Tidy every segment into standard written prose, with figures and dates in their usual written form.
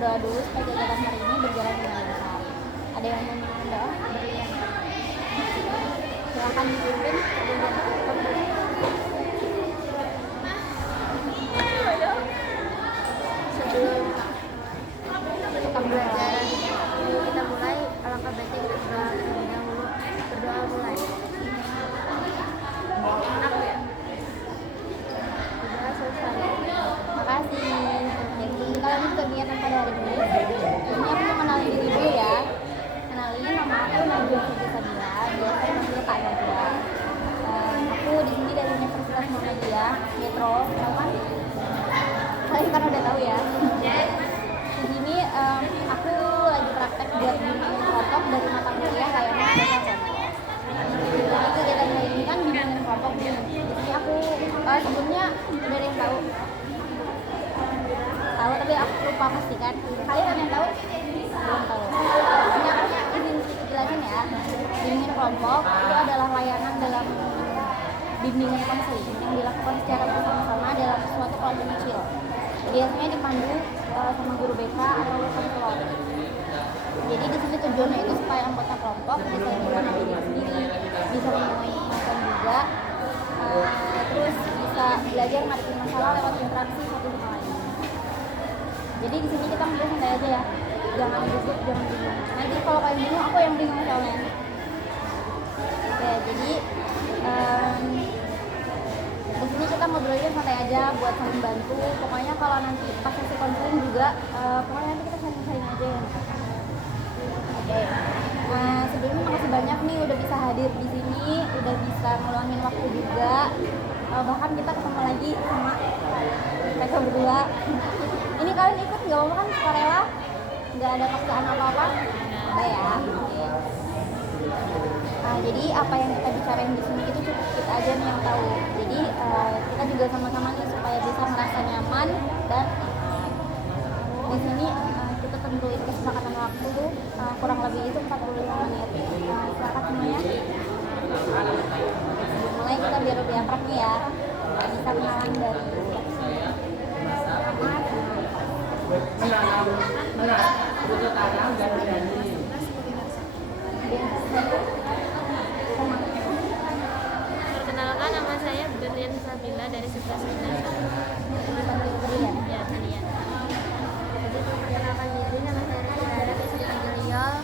berdoa dulu supaya kegiatan hari ini berjalan dengan lancar. Ada yang mau berdoa? Silakan dipimpin. Sebelum kita belajar, kita mulai, alangkah baiknya kita berdoa terlebih dahulu. Berdoa mulai. Enak ya? Berdoa selesai. Makasih. Jadi kalau ini kegiatan pada hari ini, ini aku mau kenalin diri dulu ya. Kenalin, nama aku Najwa Siti Sabila, biasa dipanggil Kak Najwa. Aku di sini dari Universitas Muhammadiyah Metro, tahu kan? Kalian kan udah tahu ya. Di sini aku lagi praktek buat bimbingan kelompok dari mata kuliah kayak bahasa. Jadi kegiatan hari ini kan bimbingan kelompok nih. Di sini aku sebelumnya udah ada yang tahu, tapi aku lupa pastikan. Kalian ada yang tahu? Belum tahu. Ini aku izin jelasin ya. Bimbingan kelompok itu adalah layanan dalam bimbingan konseling yang dilakukan secara bersama-sama dalam suatu kelompok kecil. Biasanya dipandu sama guru BK atau konselor. Jadi di sini tujuannya itu supaya anggota kelompok bisa mengenal diri sendiri, bisa menemui ingatan juga, terus bisa belajar menghadapi masalah lewat interaksi satu sama lain. Jadi di sini kita ngobrol santai aja ya, jangan gugup, jangan bingung. Nanti kalau kalian bingung, aku yang bingung soalnya. Oke, jadi di sini kita ngobrolnya santai aja buat saling bantu. Pokoknya kalau nanti pas sesi konseling juga, pokoknya nanti kita saling aja ya. Oke. Sebelumnya makasih banyak nih udah bisa hadir di sini, udah bisa ngeluangin waktu juga. Bahkan kita ketemu lagi sama mereka berdua. Ini kalian ikut nggak apa-apa kan, sukarela? Nggak ada paksaan apa-apa? Ada ya. Jadi apa yang kita bicarain di sini itu cukup kita aja nih yang tahu. Jadi kita juga sama-sama nih supaya bisa merasa nyaman, dan di sini kita tentuin kesepakatan waktu kurang lebih itu 45 menit. Silakan semuanya. Sebelum mulai kita biar lebih akrab nih ya. Bisa kenalan dari Perkenalkan, nama saya Berlian Sabila dari 11 Bintang. Ya, Berlian. perkenalkan diri, nama saya Rara dari Riol,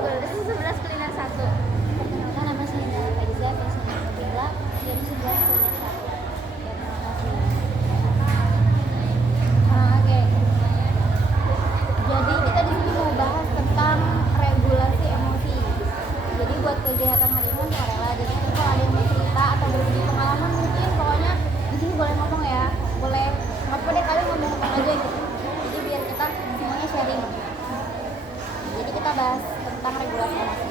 kelas 11 kuliner 1. Perkenalkan, nama saya Faiza dari 11 kuliner 1. Ya, terima kasih. Oke. Jadi kita di sini mau bahas tentang regulasi emosi. Jadi buat kegiatan hari ini kan rela. Jadi kalau ada yang mau cerita atau berbagi pengalaman, mungkin pokoknya di sini boleh ngomong ya, boleh apa deh, kalian ngomong aja gitu. Jadi biar kita semuanya sharing. Jadi kita bahas tentang regulasi emosi.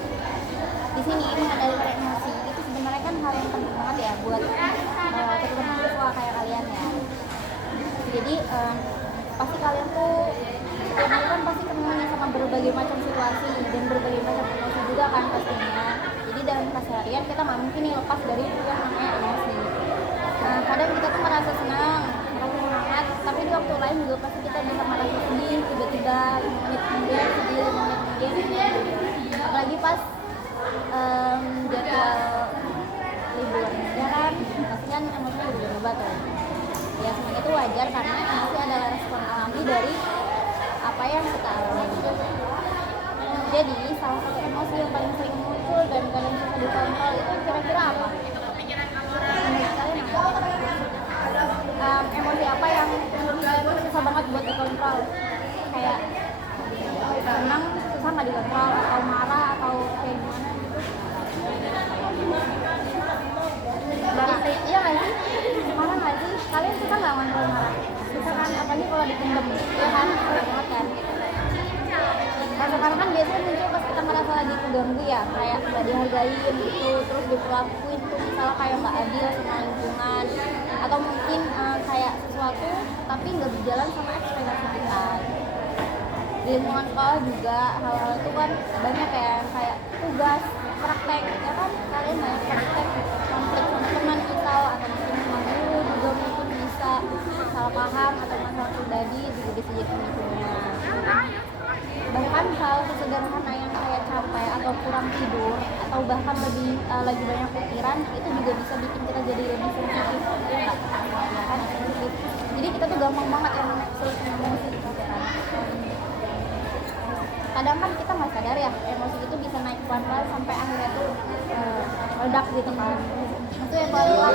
Di sini mengendalikan emosi itu sebenarnya kan hal yang penting banget ya buat terutama mahasiswa kayak kalian ya. Jadi pasti kalian tuh setiap hari kan pasti ketemu sama berbagai macam situasi dan berbagai macam emosi juga kan pastinya. Jadi dalam keseharian kita nggak mungkin nih lepas dari yang namanya emosi. Kadang kita tuh merasa senang, merasa semangat, tapi di waktu lain juga pasti kita bisa merasa sedih tiba-tiba 5 menit kemudian sedih, 5 menit kemudian. Apalagi pas jadwal liburan ya kan, pasti kan emosinya berubah tuh. Ya semuanya itu wajar karena emosi adalah respon alami dari apa yang kita alami. Jadi salah satu emosi yang paling sering muncul dan paling susah dikontrol itu kira-kira apa? Emosi apa yang menurut kalian tuh susah banget buat dikontrol? Kayak senang susah nggak dikontrol, atau marah, atau kayak gimana gitu? Iya nggak sih? Marah nggak sih? Kalian susah nggak ngontrol marah? Susah kan? Apalagi kalau dipendam, ya kan? Susah banget kan? Karena kan biasanya muncul pas kita merasa lagi keganggu ya, kayak nggak dihargain gitu, terus diperlakuin tuh misalnya kayak nggak adil sama lingkungan, atau mungkin kayak sesuatu tapi nggak berjalan sama ekspektasi kita. Di lingkungan sekolah juga hal-hal itu kan banyak ya, kayak tugas, praktek, ya kan kalian banyak praktek, konflik sama teman kita atau mungkin sama guru juga mungkin bisa salah paham atau masalah pribadi juga bisa jadi pemicunya. tidur atau bahkan lagi banyak pikiran, itu juga bisa bikin kita jadi lebih sensitif, ya nggak? Ya kan, sensitif. Jadi kita tuh gampang banget yang sulit emosi gitu kan. Kadang kan kita nggak sadar ya, emosi itu bisa naik pelan-pelan sampai akhirnya tuh meledak gitu kan. Itu yang pelan-pelan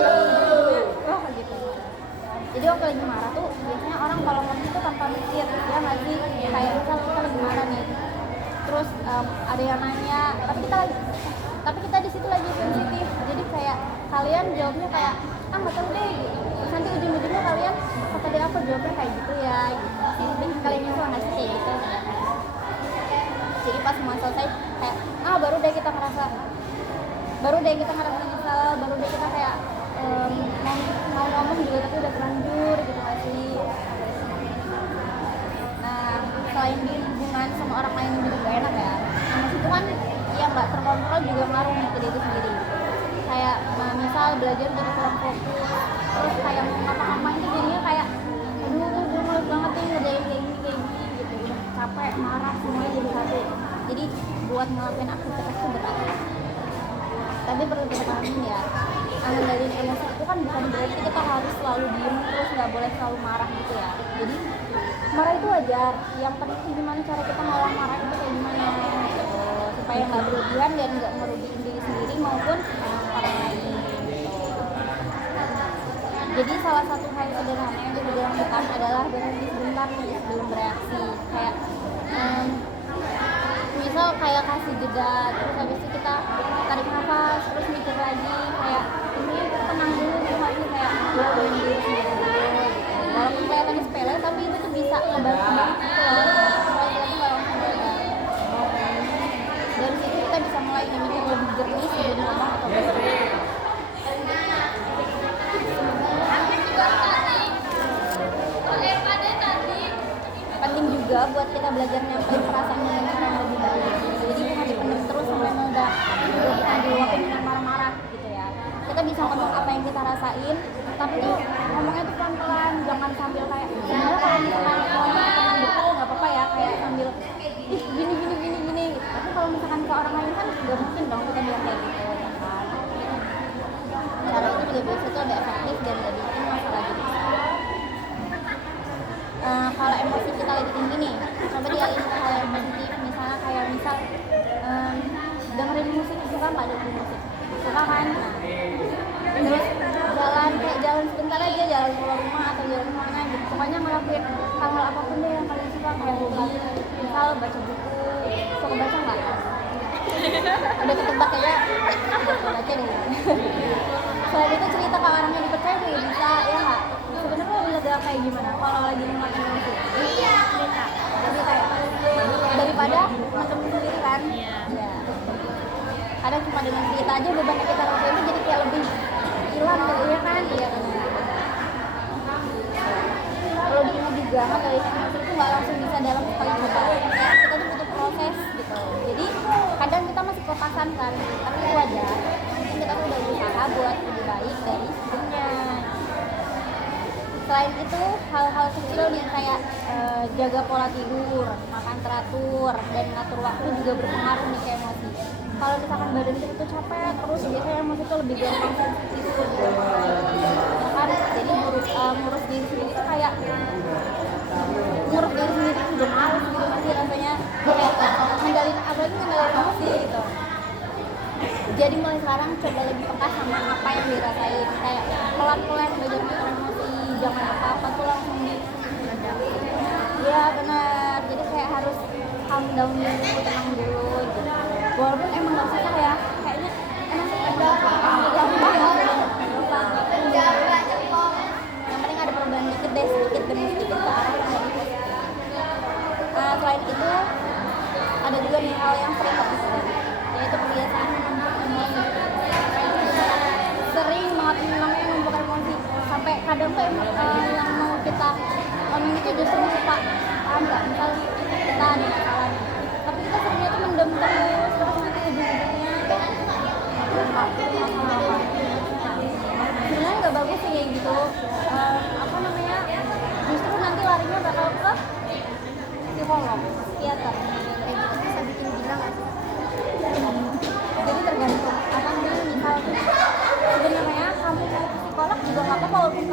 gitu. Jadi waktu lagi marah tuh biasanya orang kalau ngomong tuh tanpa mikir, ya nggak sih? Kayak misal kita lagi marah nih, terus ada yang nanya, tapi kita di situ lagi sensitif. Jadi kayak kalian jawabnya kayak nggak tahu deh. Terus nanti ujung-ujungnya kalian kata dia aku jawabnya kayak gitu ya. Gitu. Jadi kalian nyesel nggak sih kayak gitu? Jadi pas semua selesai kayak baru deh kita ngerasa nyesel, baru deh kita kayak mau ngomong juga tapi udah terlanjur gitu nggak sih. Nah selain di hubungan sama orang lain juga gak enak ya, emosi itu kan yang nggak terkontrol juga ngaruh ke diri sendiri. Kayak misal belajar jadi kurang fokus, terus kayak mau ngapa-ngapain tuh jadinya kayak aduh gue males banget nih ngerjain kayak gini gitu, udah capek, marah, semuanya jadi satu. Jadi buat ngelakuin aktivitas itu berat. Tapi perlu kita pahamin ya, mengendalikan emosi itu kan bukan berarti kita harus selalu diem terus nggak boleh selalu marah gitu ya. Jadi marah itu wajar, yang penting gimana cara kita ngolah marah itu kayak gimana gitu, supaya nggak berlebihan dan nggak ngerugiin diri sendiri maupun orang lain gitu. Jadi salah satu hal sederhana yang bisa dilakukan adalah berhenti sebentar nih sebelum bereaksi. Kayak misal kayak kasih jeda, terus habis itu kita tarik nafas, terus mikir lagi kayak ini tenang dulu gitu, masih kayak ngelakuin diri sendiri dulu gitu. Walaupun kelihatannya sepele tapi itu tuh bisa ngebantu banget gitu loh, supaya kita tuh gak langsung gagal. Dari situ kita bisa mulai mikir lebih jernih sebelum ngomong atau berpikir. Penting juga buat kita belajar nyampein perasaan dengan cara yang lebih baik. Jadi bukan dipendam terus sampai meledak, bukan diluapin dengan marah-marah gitu ya. Kita bisa ngomong apa yang kita rasain, tapi tuh ngomongnya tuh pelan-pelan, jangan sambil kayak sebenarnya kalau misalkan teman dekat nggak apa-apa ya, kayak sambil gini gitu. Tapi kalau misalkan ke orang lain kan nggak mungkin dong kita bilang kayak gitu ya kan. Cara itu juga biasa tuh lebih efektif dan lebih bikin masalah jadi besar. Kalau emosi kita lagi tinggi nih, coba dialihin ke hal yang positif. Misalnya kayak dengerin musik, suka nggak dengerin musik? Suka kan? Terus jalan sebentar aja, jalan keluar rumah atau jalan kemana gitu. Pokoknya ngelakuin hal-hal apapun deh yang kalian suka, kayak hobi. Misal baca buku, suka baca nggak? Udah ketebak ya? Udah baca deh. Selain itu cerita ke orang yang dipercaya juga bisa, ya nggak? Sebenarnya lebih lega kayak gimana kalau lagi ngelakuin emosi? Cerita ya? Daripada mendem sendiri kan? Iya. Kadang cuma dengan cerita aja beban yang kita rasain itu jadi kayak lebih hilang gitu ya kan? Iya kan? Kalau diingat juga mengendalikan emosi itu nggak langsung bisa dalam sekali coba. Kita tuh butuh proses gitu. Jadi kadang kita masih kelepasan kan, tapi itu wajar. Mungkin kita tuh udah berusaha buat lebih baik dari sebelumnya. Selain itu, hal-hal kecil nih kayak jaga pola tidur, makan teratur, dan ngatur waktu juga berpengaruh nih ke emosi. Kalau misalkan badan kita tuh capek, terus biasanya emosi tuh lebih gampang sensitif gitu. Ya kan? Jadi ngurus diri sendiri tuh kayak ngurus diri sendiri juga males gitu sih rasanya. Kayak ngendalin emosi gitu. Jadi mulai sekarang coba lebih peka sama apa yang dirasain, kayak pelan-pelan belajar mengatur emosi, jangan apa-apa tuh langsung ya benar. Jadi kayak harus calm down dulu, tenang dulu gitu. Walaupun emang nggak susah ya, kayaknya emang gampang yang penting ada perubahan dikit deh, sedikit demi sedikit ke arah yang lebih positif. Selain itu ada juga nih hal yang sering tak bisa, yaitu kebiasaan sering banget namanya numpuk emosi sampai kadang tuh yang mau kita omongin itu justru lupa. Paham nggak? Misal kita ada masalah nih, tapi kita seringnya tuh mendem terus nanti ujung-ujungnya sebenarnya nggak bagus sih kayak gitu. Justru nanti larinya bakal ke psikolog, psikiater. Kayak gitu bisa bikin gila nggak sih?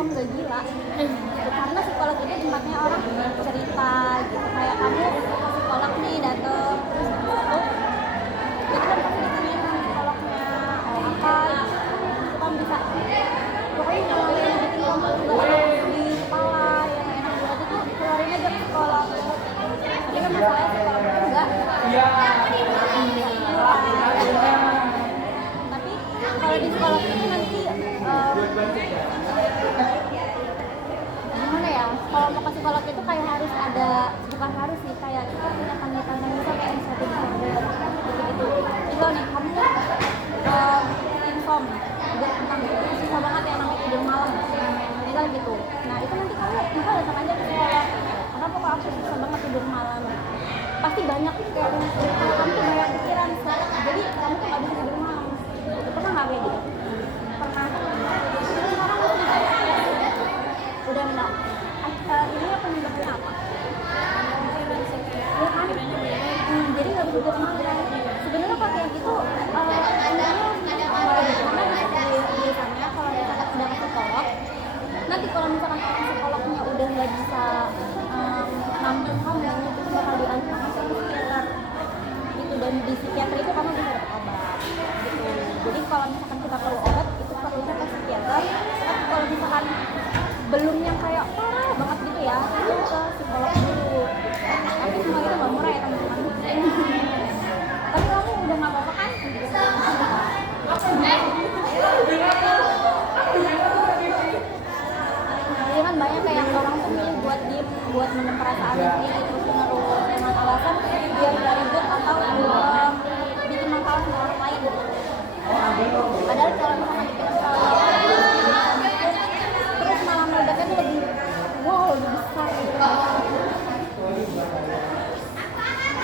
psikolog nggak gila gitu. Karena psikolog itu tempatnya orang cerita gitu, kayak kamu ke psikolog nih dateng terus itu kan pasti ditanyain sama psikolognya apa gitu. Itu kan bisa pokoknya kalau yang bikin kamu nggak enak di kepala yang nggak enak buat itu keluarin aja ke psikolog. Tapi kan masalahnya psikolog itu enggak tapi kalau di psikolog itu nanti gimana ya, kalau mau ke psikolog itu kayak harus ada, bukan harus sih, kayak kita punya tanda-tanda misal kayak anxiety disorder gitu-gitu. Misal nih kamu insom susah banget ya namanya tidur malam misal gitu, nah itu nanti kamu misal datang aja ke psikolog, kenapa kok aku susah banget tidur malam, pasti banyak kayak kamu tuh banyak pikiran, jadi kamu tuh gak bisa tidur malam. Pernah nggak kayak gitu? Pernah. Terus sekarang udah enggak. Ini penyebabnya apa? Ya kan? Jadi nggak bisa tidur malam. Sebenarnya kalau kayak gitu, intinya biasanya kalau misalkan udah ke psikolog, nanti kalau misalkan psikolognya udah nggak bisa nampung kamu, itu bakal dialihkan ke psikiater. Gitu, dan di psikiater itu kamu bisa dapat obat. Gitu. Jadi kalau misalkan kita perlu obat, itu perlunya ke psikiater. Tapi kalau misalkan belum yang kayak parah banget gitu ya, itu ke psikolog dulu. Tapi semua itu nggak murah ya teman-teman. Tapi kamu udah nggak apa-apa kan? Jadi kan banyak kayak orang tuh milih buat diem, buat menem perasaan sendiri terus menerus dengan alasan biar nggak ribut atau bikin masalah sama orang lain. Padahal kalau misalkan terus malah meledaknya tuh lebih lebih besar gitu.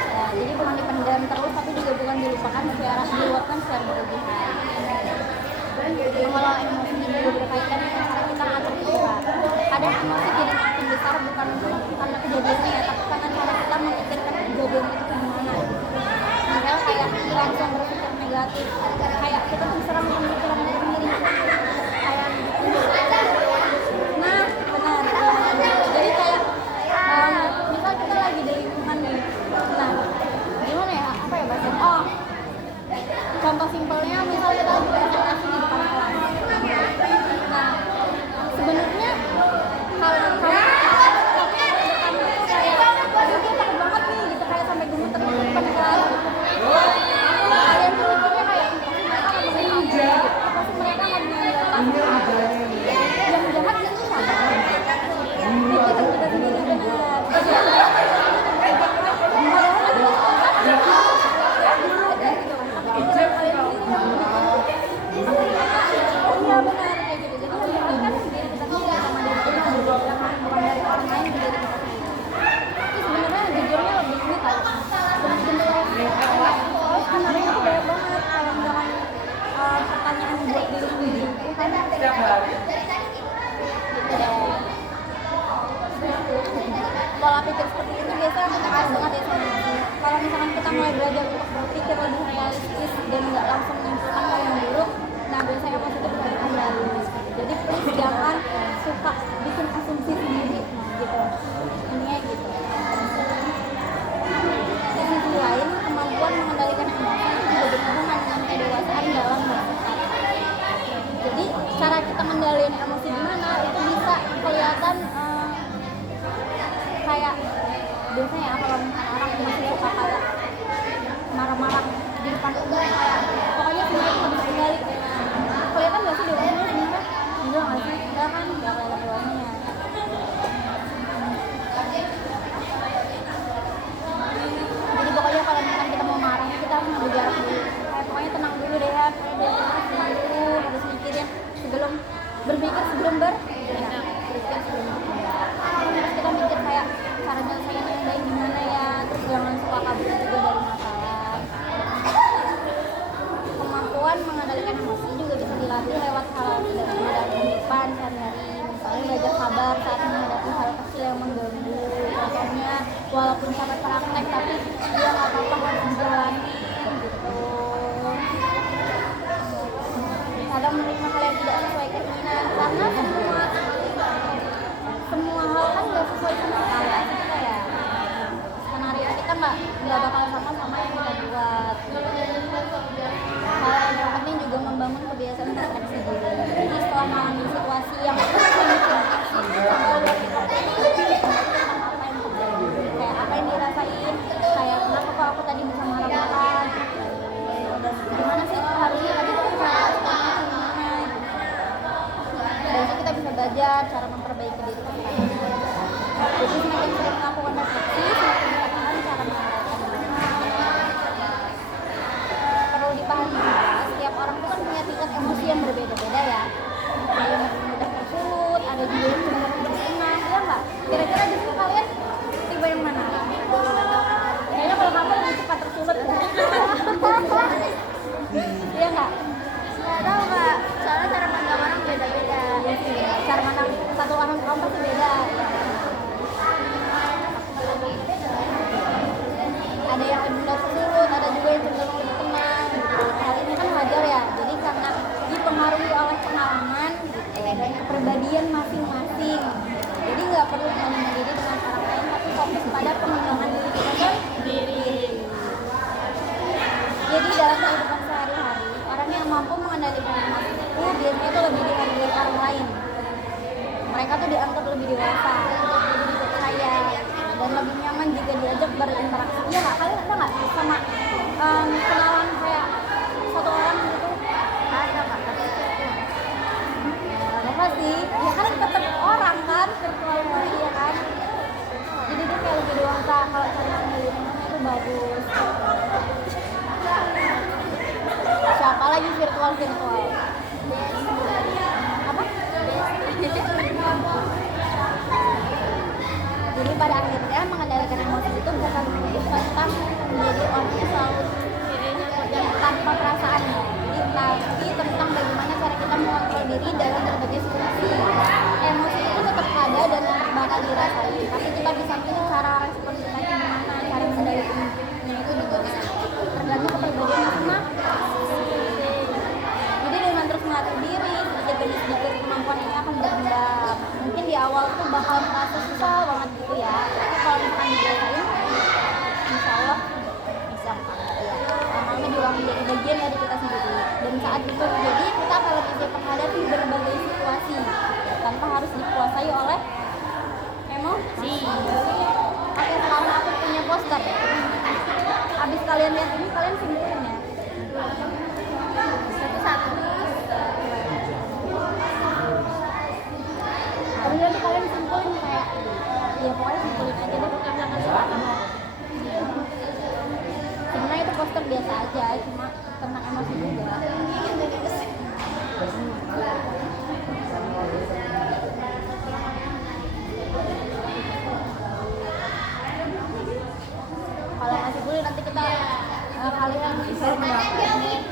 Ya, jadi bukan dipendam terus tapi juga bukan dilupakan diluapkan secara berlebihan. Mengelola emosi juga berkaitan dengan cara kita mengatur pikiran. Kadang emosi jadi makin besar bukan karena kejadiannya ya, tapi karena cara kita memikirkan kejadian itu gimana. Misalnya kayak langsung berpikir negatif, kayak kita tuh diserang dengan pikiran kita sendiri. Kayak nah benar. Jadi kayak misal kita lagi di lingkungan nih. Nah gimana ya, apa ya bahasanya? Oh, contoh simpelnya misal kita lagi presentasi di depan kelas. Nah sebenarnya kalau kamu tuh kayak aku takut banget nih gitu, kayak sampai gemeter di depan kelas gitu. Kalian tuh mikirnya kayak mereka ngomongin kamu gitu, pasti mereka ngomongin kamu yang jahat itu siapa? Pikiran kita sendiri benar. Iya benar kayak gitu. Jadi memperhatikan diri kita sendiri sama diri kita sendiri, bukan dari orang lain ke diri kita sendiri. Itu sebenarnya jujurnya lebih ini tahu. Benar-benar sebenarnya itu banyak banget kalau misalkan pertanyaan buat diri sendiri. Setiap hari. Gitu deh. Pola pikir seperti itu biasanya terkait banget ya sama diri. Kalau misalkan kita mulai belajar untuk berpikir lebih realistis dan nggak langsung menyimpulkan hal yang buruk, nah biasanya emosi itu bisa dikendali. Jadi please jangan suka bikin asumsi sendiri, gitu. Intinya gitu. Di sisi lain, kemampuan mengendalikan emosi itu juga berhubungan dengan kedewasaan dalam bersikap. Jadi cara kita mengendalikan emosi gimana itu bisa kelihatan kayak biasanya ya kalau orang masih suka kayak marah-marah di depan umum, kayak pokoknya semuanya itu bisa kendali. Kelihatan gak sih di umumnya sebenarnya? Enggak nggak sih? Enggak kan? Enggak kelihatan di umumnya. Jadi pokoknya kalau misalkan kita mau marah, kita harus ngambil jarak dulu. Kayak pokoknya tenang dulu deh ya, tenang dulu, harus mikirin sebelum berpikir sebelum bertindak. Berpikir sebelum bertindak. Terus kita mikir kayak cara nyelesain yang baik gimana ya, terus jangan suka kabur juga dari masalah. Kemampuan mengendalikan emosi juga bisa dilatih lewat hal sederhana dalam kehidupan sehari-hari. Misalnya belajar sabar saat menghadapi hal kecil yang mengganggu. Contohnya, walaupun sampai praktek tapi dia nggak apa-apa harus dijalani gitu. Kadang menerima hal yang tidak sesuai keinginan, karena semua skenario kita ya, skenario kita nggak bakal sama yang kita buat. Hal yang penting juga membangun kebiasaan refleksi diri. Jadi setelah mengalami situasi yang kayak apa yang dirasain, kayak kenapa kok aku tadi bisa marah-marah, dan gimana sih harusnya tadi tuh cara responnya gimana. Dari situ kita bisa belajar cara memperbaiki diri kita. Jadi semakin sering melakukan refleksi, semakin kita paham cara mengarahkan diri. Perlu dipahami juga, setiap orang tuh kan punya tingkat emosi yang berbeda-beda ya. Ada yang lebih mudah tersulut, ada juga yang cenderung bertenang, ya nggak? Kira-kira di situ kalian tipe yang mana? Kayaknya kalau kamu lebih cepat tersulut ya. Iya nggak? Nggak tahu Kak, soalnya cara pandang orang beda-beda. Iya sih, cara pandang satu orang kamu pasti beda. Ada yang lebih mudah tersulut, ada juga yang cenderung lebih tenang gitu. Hal ini kan wajar ya, jadi karena dipengaruhi oleh pengalaman gitu, dan kepribadian masing-masing. Jadi nggak perlu membandingkan diri dengan orang lain, tapi fokus pada pengembangan diri kita sendiri. Jadi dalam kehidupan sehari-hari, orang yang mampu mengendalikan emosi itu biasanya tuh lebih dihargai orang lain. Mereka tuh dianggap lebih dewasa, lebih dipercaya, dan lebih nyaman jika diajak berinteraksi. Iya nggak? Kalian ada nggak sama kenalan kayak satu orang gitu? Ada Kak, tapi Apa sih? Ya kan tetap orang kan, virtual body ya kan. Jadi dia kayak lebih dewasa, kalau cara mengendalikan itu bagus. Siapa lagi virtual? Apa? Jadi pada akhirnya mengendalikan emosi itu bukan tentang menjadi orang yang selalu dan tanpa perasaan ya. Jadi tapi tentang bagaimana cara kita mengontrol diri dalam berbagai situasi. Emosi itu tetap ada dan bakal dirasain, tapi kita bisa pilih cara respon kita gimana, cara mengendalikannya itu juga tergantung kepribadian masing-masing. Jadi dengan terus melatih diri, sedikit kemampuan ini akan berkembang. Mungkin di awal tuh bakal merasa susah banget gitu ya, tapi kalau misalkan dibiasain, insya Allah bisa ya. Lama-lama juga akan menjadi bagian dari kita sendiri. Dan saat itu terjadi, kita akan lebih siap menghadapi berbagai situasi tanpa harus dikuasai oleh emosi. Oke, sekarang aku punya poster. Habis kalian lihat ini, kalian simpulin ya. Satu-satu. Habis nanti kalian simpulin kayak, ya pokoknya simpulin aja deh, bukan jangan salah. Sebenarnya itu poster biasa aja, cuma tentang emosi juga. Kalau masih boleh nanti kita kalian bisa mendapat.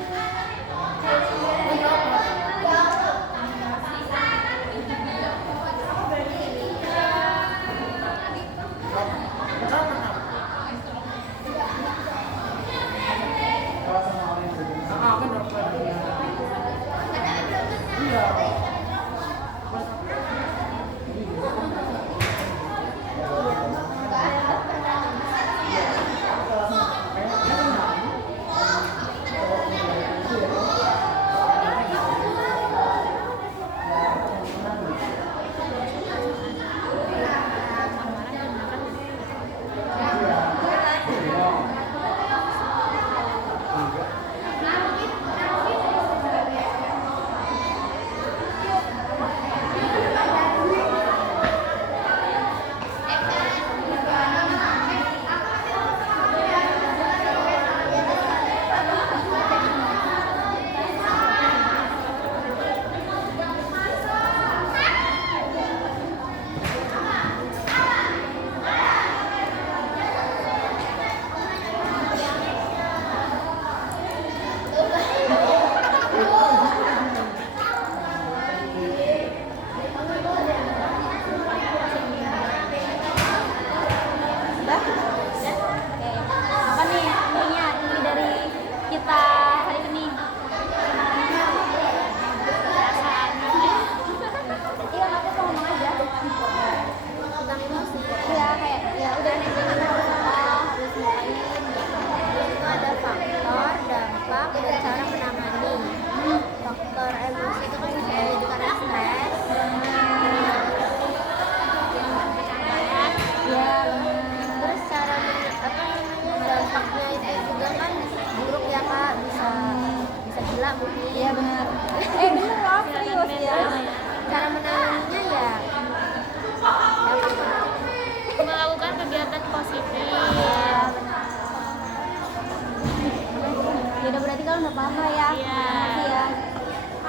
lama ya, Iya. emosi ya.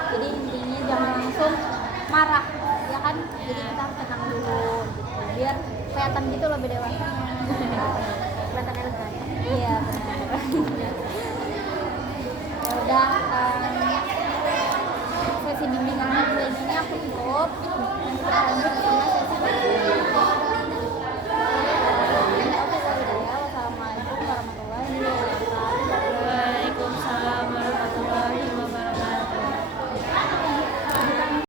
Jadi intinya jangan langsung marah, ya kan? Jadi kita harus tenang dulu, gitu. Biar kelihatan gitu loh lebih dewasa.